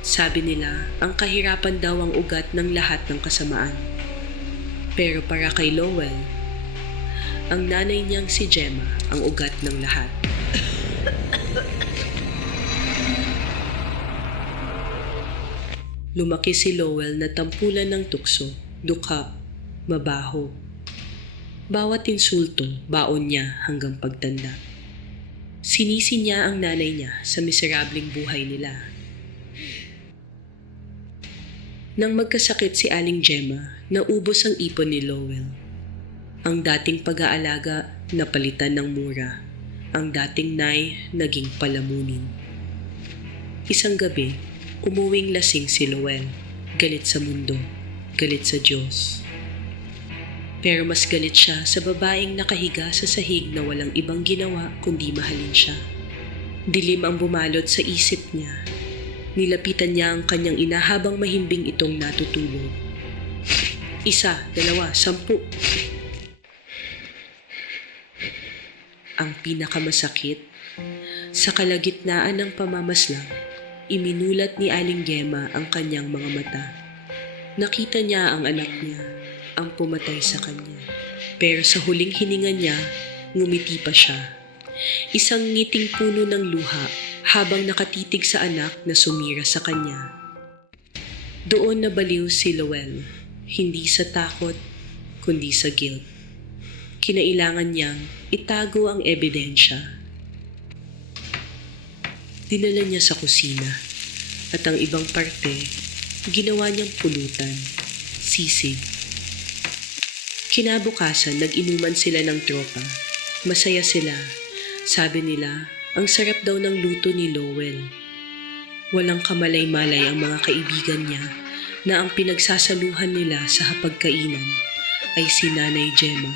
Sabi nila, ang kahirapan daw ang ugat ng lahat ng kasamaan. Pero para kay Lowell, ang nanay niyang si Gemma ang ugat ng lahat. Lumaki si Lowell na tampulan ng tukso, dukha, mabaho. Bawat insulto, baon niya hanggang pagtanda. Sinisi niya ang nanay niya sa miserableng buhay nila. Nang magkasakit si Aling Gemma, naubos ang ipon ni Lowell. Ang dating pag-aalaga napalitan ng mura. Ang dating nay naging palamunin. Isang gabi, umuwing lasing si Lowell. Galit sa mundo, galit sa Diyos. Pero mas galit siya sa babaeng nakahiga sa sahig na walang ibang ginawa kundi mahalin siya. Dilim ang bumalot sa isip niya. Nilapitan niya ang kanyang ina habang mahimbing itong natutulog. 1, 2, 10. Ang pinakamasakit, sa kalagitnaan ng pamamaslang, iminulat ni Aling Gemma ang kanyang mga mata. Nakita niya ang anak niya, ang pumatay sa kanya. Pero sa huling hininga niya, ngumiti pa siya. Isang ngiting puno ng luha habang nakatitig sa anak na sumira sa kanya. Doon nabaliw si Lowell, hindi sa takot, kundi sa guilt. Kinailangan niyang itago ang ebidensya. Dinala niya sa kusina at ang ibang parte ginawa niyang pulutan, sisig. Kinabukasan nag-inuman sila ng tropa. Masaya sila. Sabi nila, ang sarap daw ng luto ni Lowell. Walang kamalay-malay ang mga kaibigan niya na ang pinagsasaluhan nila sa hapagkainan ay si Nanay Gemma.